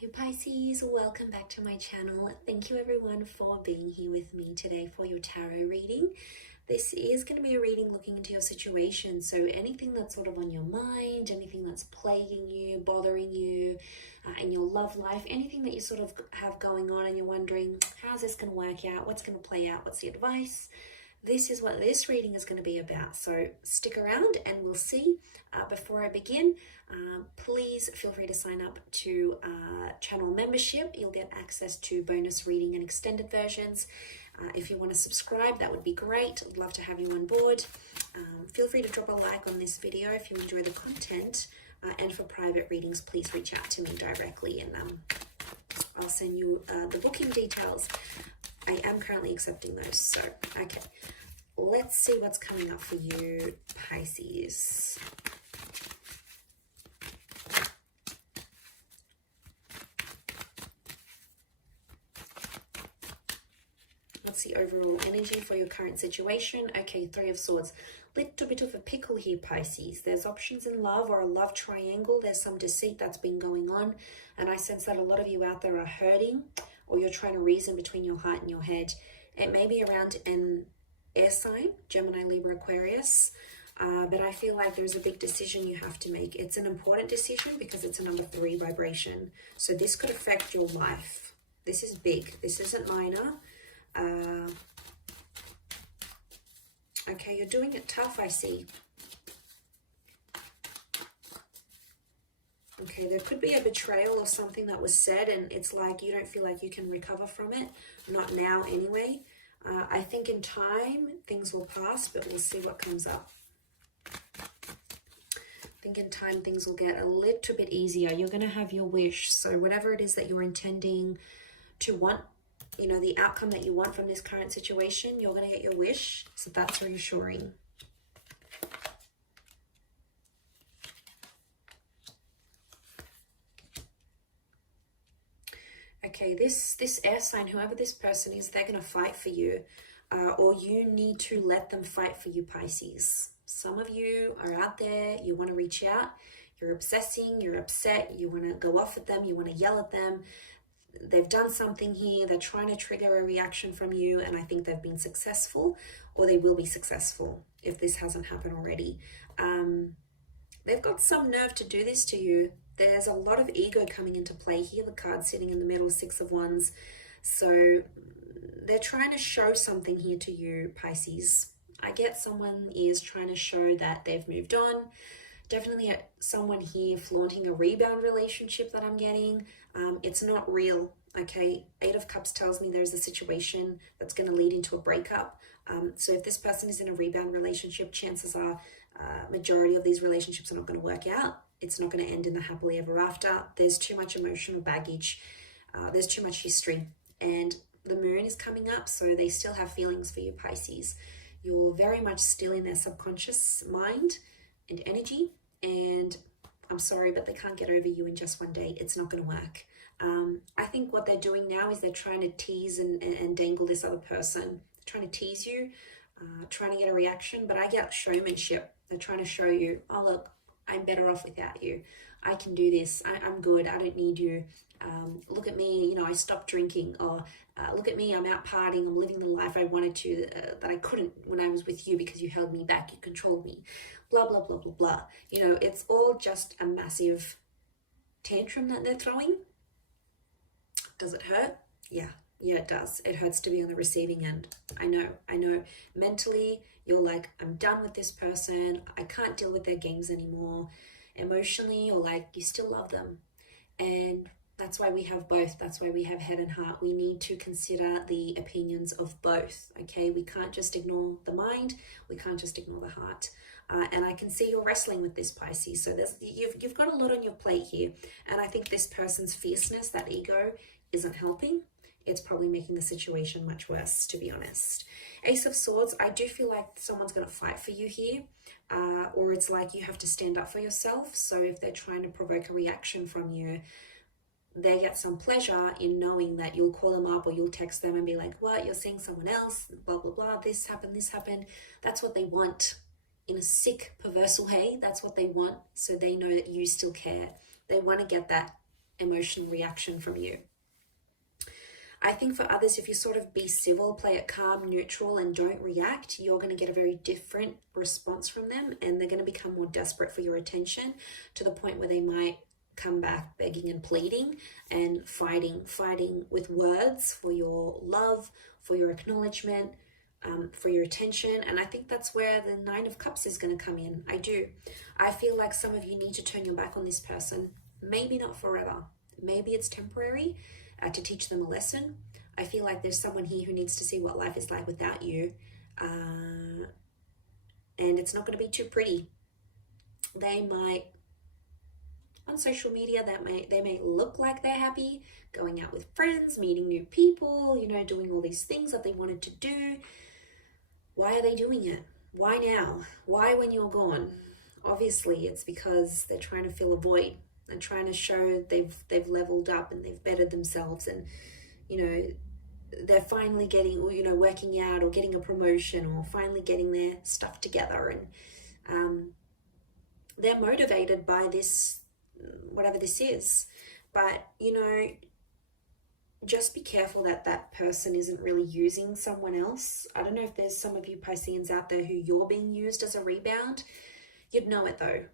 Hey Pisces, welcome back to my channel. Thank you everyone for being here with me today for your tarot reading. This is going to be a reading looking into your situation. So anything that's sort of on your mind, anything that's plaguing you, bothering you in your love life, anything that you sort of have going on and you're wondering, how's this going to work out? What's going to play out? What's the advice? This is what this reading is going to be about. So stick around and we'll see. Before I begin, please feel free to sign up to channel membership. You'll get access to bonus reading and extended versions. If you want to subscribe, that would be great. I'd love to have you on board. Feel free to drop a like on this video if you enjoy the content. And for private readings, please reach out to me directly and I'll send you the booking details. I am currently accepting those. So, okay, let's see what's coming up for you, Pisces. What's the overall energy for your current situation? Okay, Three of Swords. Little bit of a pickle here, Pisces. There's options in love or a love triangle. There's some deceit that's been going on. And I sense that a lot of you out there are hurting, or you're trying to reason between your heart and your head. It may be around an air sign, Gemini, Libra, Aquarius. But I feel like there's a big decision you have to make. It's an important decision because it's a number 3 vibration. So this could affect your life. This is big. This isn't minor. Okay, you're doing it tough, I see. Okay, there could be a betrayal or something that was said and it's like you don't feel like you can recover from it. Not now anyway. I think in time things will pass, but we'll see what comes up. I think in time things will get a little bit easier. You're going to have your wish. So whatever it is that you're intending to want, you know, the outcome that you want from this current situation, you're going to get your wish. So that's reassuring. Okay, this air sign, whoever this person is, they're going to fight for you. Or you need to let them fight for you, Pisces. Some of you are out there, you want to reach out, you're obsessing, you're upset, you want to go off at them, you want to yell at them. They've done something here, they're trying to trigger a reaction from you, and I think they've been successful, or they will be successful if this hasn't happened already. They've got some nerve to do this to you. There's a lot of ego coming into play here, the card sitting in the middle, 6 of Wands. So they're trying to show something here to you, Pisces. I get someone is trying to show that they've moved on. Definitely someone here flaunting a rebound relationship that I'm getting. It's not real, okay? 8 of Cups tells me there's a situation that's going to lead into a breakup. So if this person is in a rebound relationship, chances are majority of these relationships are not going to work out. It's not going to end in the happily ever after. There's too much emotional baggage. There's too much history. And the moon is coming up, so they still have feelings for you, Pisces. You're very much still in their subconscious mind and energy. And I'm sorry, but they can't get over you in just one day. It's not going to work. I think what they're doing now is they're trying to tease and dangle this other person. They're trying to tease you, trying to get a reaction, but I get showmanship. They're trying to show you, oh, look, I'm better off without you. I can do this. I'm good. I don't need you. Look at me. You know, I stopped drinking. Or look at me. I'm out partying. I'm living the life I wanted to, that I couldn't when I was with you because you held me back. You controlled me. Blah, blah, blah, blah, blah. You know, it's all just a massive tantrum that they're throwing. Does it hurt? Yeah, it does. It hurts to be on the receiving end. I know. Mentally, you're like, I'm done with this person. I can't deal with their games anymore. Emotionally, you're like, you still love them. And that's why we have both. That's why we have head and heart. We need to consider the opinions of both, okay? We can't just ignore the mind. We can't just ignore the heart. And I can see you're wrestling with this, Pisces. So you've got a lot on your plate here. And I think this person's fierceness, that ego, isn't helping. It's probably making the situation much worse, to be honest. Ace of Swords, I do feel like someone's going to fight for you here. Or it's like you have to stand up for yourself. So if they're trying to provoke a reaction from you, they get some pleasure in knowing that you'll call them up or you'll text them and be like, what, you're seeing someone else, blah, blah, blah, this happened. That's what they want. In a sick, perverse way, that's what they want. So they know that you still care. They want to get that emotional reaction from you. I think for others, if you sort of be civil, play it calm, neutral, and don't react, you're going to get a very different response from them, and they're going to become more desperate for your attention to the point where they might come back begging and pleading and fighting with words for your love, for your acknowledgement, for your attention. And I think that's where the Nine of Cups is going to come in. I feel like some of you need to turn your back on this person. Maybe not forever. Maybe it's temporary, to teach them a lesson. I feel like there's someone here who needs to see what life is like without you. And it's not going to be too pretty. They might, on social media, they may look like they're happy, going out with friends, meeting new people, doing all these things that they wanted to do. Why are they doing it? Why now? Why when you're gone? Obviously, it's because they're trying to fill a void and trying to show they've leveled up and they've bettered themselves, and they're finally getting, working out or getting a promotion or finally getting their stuff together, and they're motivated by this, whatever this is. But just be careful that that person isn't really using someone else. I don't know if there's some of you Pisceans out there who you're being used as a rebound. You'd know it though.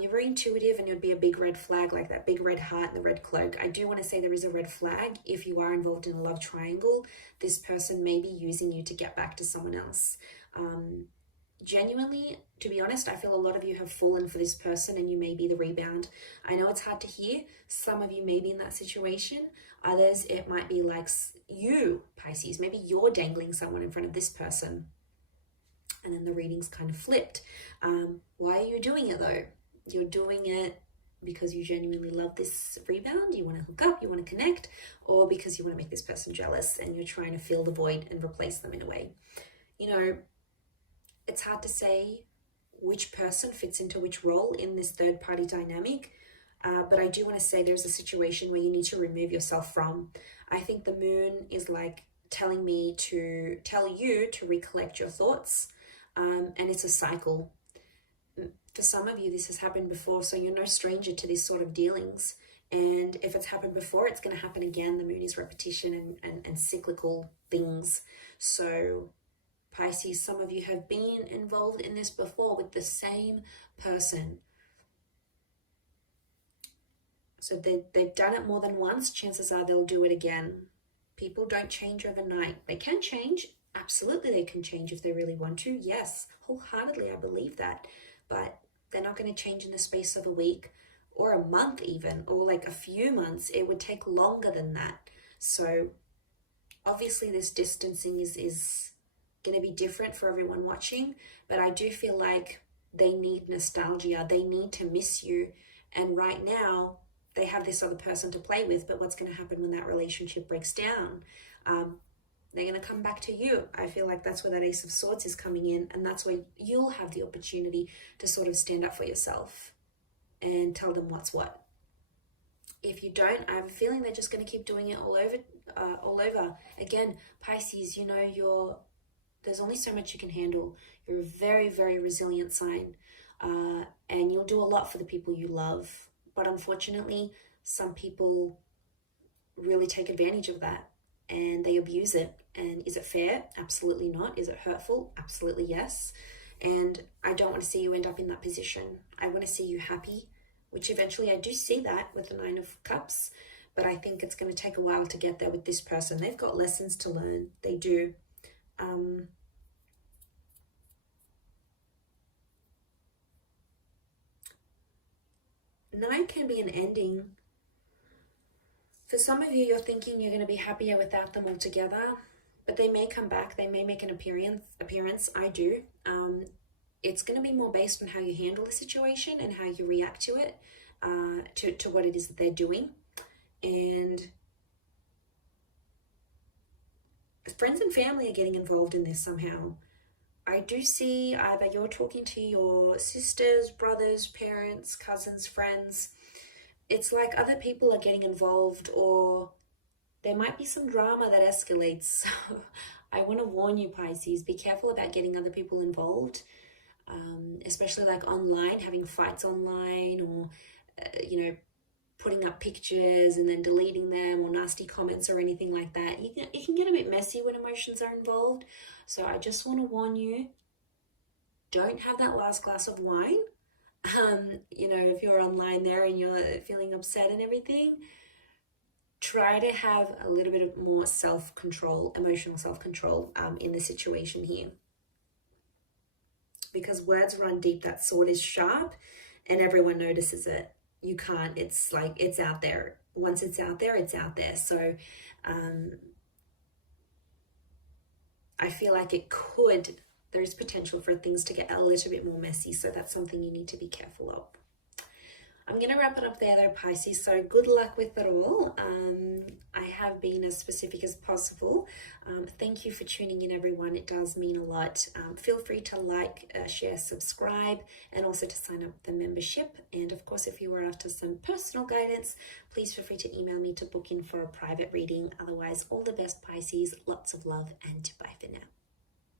You're very intuitive, and you'd be a big red flag, like that big red heart and the red cloak. I do want to say there is a red flag. If you are involved in a love triangle, this person may be using you to get back to someone else. Genuinely, to be honest, I feel a lot of you have fallen for this person and you may be the rebound. I know it's hard to hear. Some of you may be in that situation. Others, it might be like you, Pisces. Maybe you're dangling someone in front of this person, and then the reading's kind of flipped. Why are you doing it though? You're doing it because you genuinely love this rebound, you want to hook up, you want to connect, or because you want to make this person jealous and you're trying to fill the void and replace them in a way. It's hard to say which person fits into which role in this third party dynamic, but I do want to say there's a situation where you need to remove yourself from. I think the moon is like telling you to recollect your thoughts, and it's a cycle. For some of you, this has happened before, so you're no stranger to these sort of dealings. And if it's happened before, it's going to happen again. The moon is repetition and cyclical things. So Pisces, some of you have been involved in this before with the same person. So they've done it more than once. Chances are they'll do it again. People don't change overnight. They can change. Absolutely, they can change if they really want to. Yes, wholeheartedly, I believe that. But they're not going to change in the space of a week or a month even, or like a few months. It would take longer than that. So obviously this distancing is going to be different for everyone watching, but I do feel like they need nostalgia. They need to miss you. And right now they have this other person to play with, but what's going to happen when that relationship breaks down? They're going to come back to you. I feel like that's where that Ace of Swords is coming in, and that's where you'll have the opportunity to sort of stand up for yourself and tell them what's what. If you don't, I have a feeling they're just going to keep doing it all over. Again, Pisces, there's only so much you can handle. You're a very, very resilient sign, and you'll do a lot for the people you love. But unfortunately, some people really take advantage of that and they abuse it. And is it fair? Absolutely not. Is it hurtful? Absolutely yes. And I don't want to see you end up in that position. I want to see you happy, which eventually I do see that with the Nine of Cups, but I think it's going to take a while to get there with this person. They've got lessons to learn. They do. Nine can be an ending. For some of you, you're thinking you're going to be happier without them altogether, but they may come back. They may make an appearance. I do. It's going to be more based on how you handle the situation and how you react to it, to what it is that they're doing. And friends and family are getting involved in this somehow. I do see either you're talking to your sisters, brothers, parents, cousins, friends. It's like other people are getting involved, or there might be some drama that escalates. So I want to warn you, Pisces, be careful about getting other people involved, especially like online, having fights online, or, putting up pictures and then deleting them, or nasty comments or anything like that. It can get a bit messy when emotions are involved. So I just want to warn you, don't have that last glass of wine. You know, if you're online there and you're feeling upset and everything, try to have a little bit more self-control, emotional self-control in the situation here. Because words run deep, that sword is sharp and everyone notices it. You can't, it's like, it's out there. Once it's out there, it's out there. So I feel like there's potential for things to get a little bit more messy. So that's something you need to be careful of. I'm going to wrap it up there though, Pisces. So good luck with it all. I have been as specific as possible. Thank you for tuning in, everyone. It does mean a lot. Feel free to like, share, subscribe, and also to sign up the membership. And of course, if you are after some personal guidance, please feel free to email me to book in for a private reading. Otherwise, all the best, Pisces. Lots of love and bye.